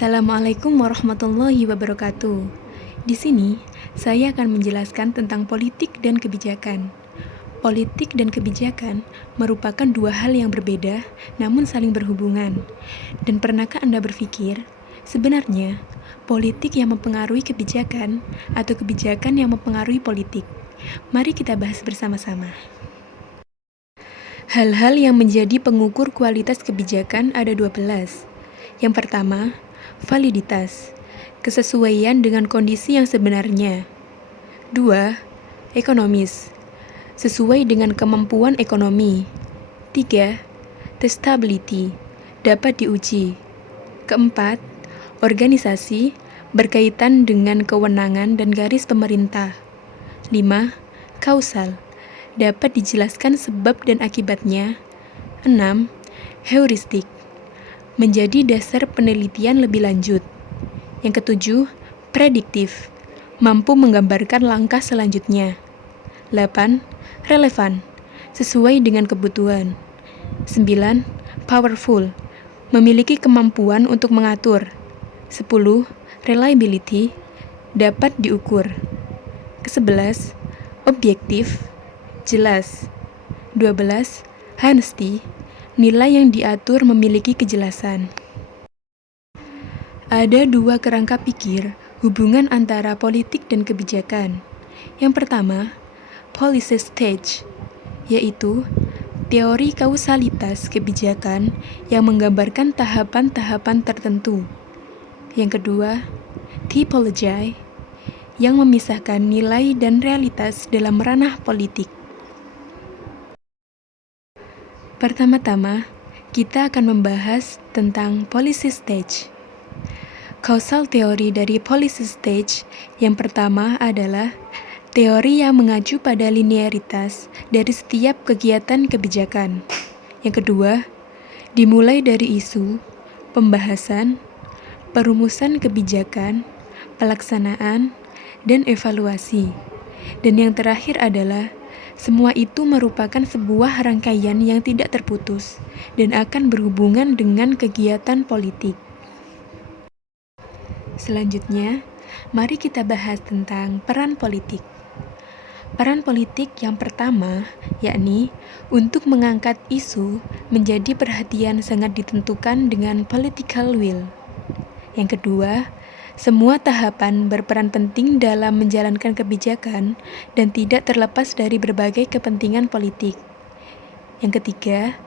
Assalamualaikum warahmatullahi wabarakatuh. Di sini, saya akan menjelaskan tentang politik dan kebijakan. Politik dan kebijakan merupakan dua hal yang berbeda, namun saling berhubungan. Dan pernahkah Anda berpikir, sebenarnya politik yang mempengaruhi kebijakan atau kebijakan yang mempengaruhi politik? Mari kita bahas bersama-sama. Hal-hal yang menjadi pengukur kualitas kebijakan ada 12. Yang pertama, validitas, kesesuaian dengan kondisi yang sebenarnya. 2. Ekonomis, sesuai dengan kemampuan ekonomi. 3. Testability, dapat diuji. Keempat, organisasi, berkaitan dengan kewenangan dan garis pemerintah. 5. Kausal, dapat dijelaskan sebab dan akibatnya. 6. Heuristik, menjadi dasar penelitian lebih lanjut. Yang ketujuh, prediktif, mampu menggambarkan langkah selanjutnya. 8. Relevan, sesuai dengan kebutuhan. 9. Powerful, memiliki kemampuan untuk mengatur. 10. Reliability, dapat diukur. Ke-11, objektif, jelas. 12. Honesty, nilai yang diatur memiliki kejelasan. Ada dua kerangka pikir hubungan antara politik dan kebijakan. Yang pertama, policy stage, yaitu teori kausalitas kebijakan yang menggambarkan tahapan-tahapan tertentu. Yang kedua, typology, yang memisahkan nilai dan realitas dalam ranah politik. Pertama-tama, kita akan membahas tentang policy stage. Causal teori dari policy stage yang pertama adalah teori yang mengacu pada linearitas dari setiap kegiatan kebijakan. Yang kedua, dimulai dari isu, pembahasan, perumusan kebijakan, pelaksanaan, dan evaluasi. Dan yang terakhir adalah semua itu merupakan sebuah rangkaian yang tidak terputus dan akan berhubungan dengan kegiatan politik. Selanjutnya, mari kita bahas tentang peran politik. Peran politik yang pertama, yakni untuk mengangkat isu menjadi perhatian sangat ditentukan dengan political will. Yang kedua, semua tahapan berperan penting dalam menjalankan kebijakan dan tidak terlepas dari berbagai kepentingan politik. Yang ketiga,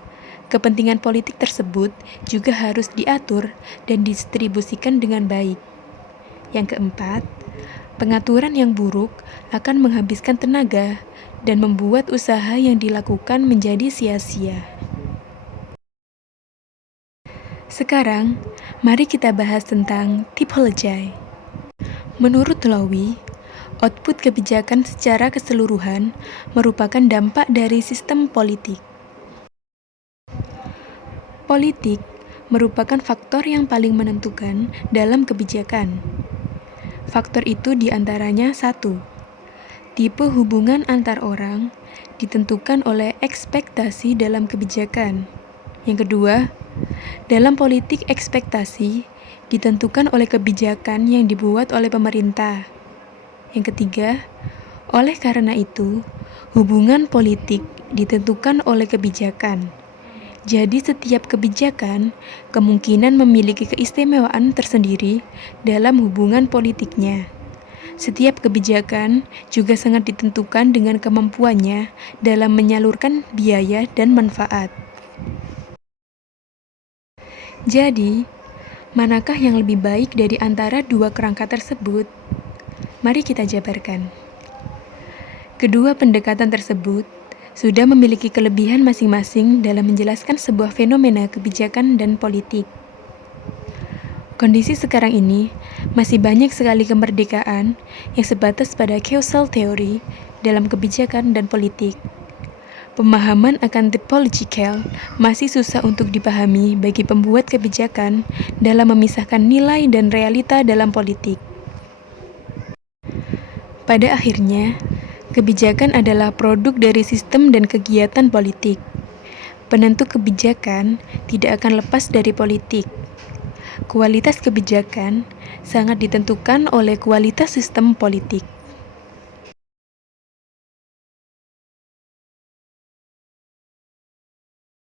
kepentingan politik tersebut juga harus diatur dan didistribusikan dengan baik. Yang keempat, pengaturan yang buruk akan menghabiskan tenaga dan membuat usaha yang dilakukan menjadi sia-sia. Sekarang, mari kita bahas tentang typology. Menurut Lowy, output kebijakan secara keseluruhan merupakan dampak dari sistem politik. Politik merupakan faktor yang paling menentukan dalam kebijakan. Faktor itu diantaranya 1. Tipe hubungan antar orang ditentukan oleh ekspektasi dalam kebijakan. Yang kedua, dalam politik ekspektasi ditentukan oleh kebijakan yang dibuat oleh pemerintah. Yang ketiga, oleh karena itu, hubungan politik ditentukan oleh kebijakan. Jadi setiap kebijakan kemungkinan memiliki keistimewaan tersendiri dalam hubungan politiknya. Setiap kebijakan juga sangat ditentukan dengan kemampuannya dalam menyalurkan biaya dan manfaat. Jadi, manakah yang lebih baik dari antara dua kerangka tersebut? Mari kita jabarkan. Kedua pendekatan tersebut sudah memiliki kelebihan masing-masing dalam menjelaskan sebuah fenomena kebijakan dan politik. Kondisi sekarang ini masih banyak sekali kemerdekaan yang sebatas pada causal theory dalam kebijakan dan politik. Pemahaman akan typological masih susah untuk dipahami bagi pembuat kebijakan dalam memisahkan nilai dan realita dalam politik. Pada akhirnya, kebijakan adalah produk dari sistem dan kegiatan politik. Penentu kebijakan tidak akan lepas dari politik. kualitas kebijakan sangat ditentukan oleh kualitas sistem politik.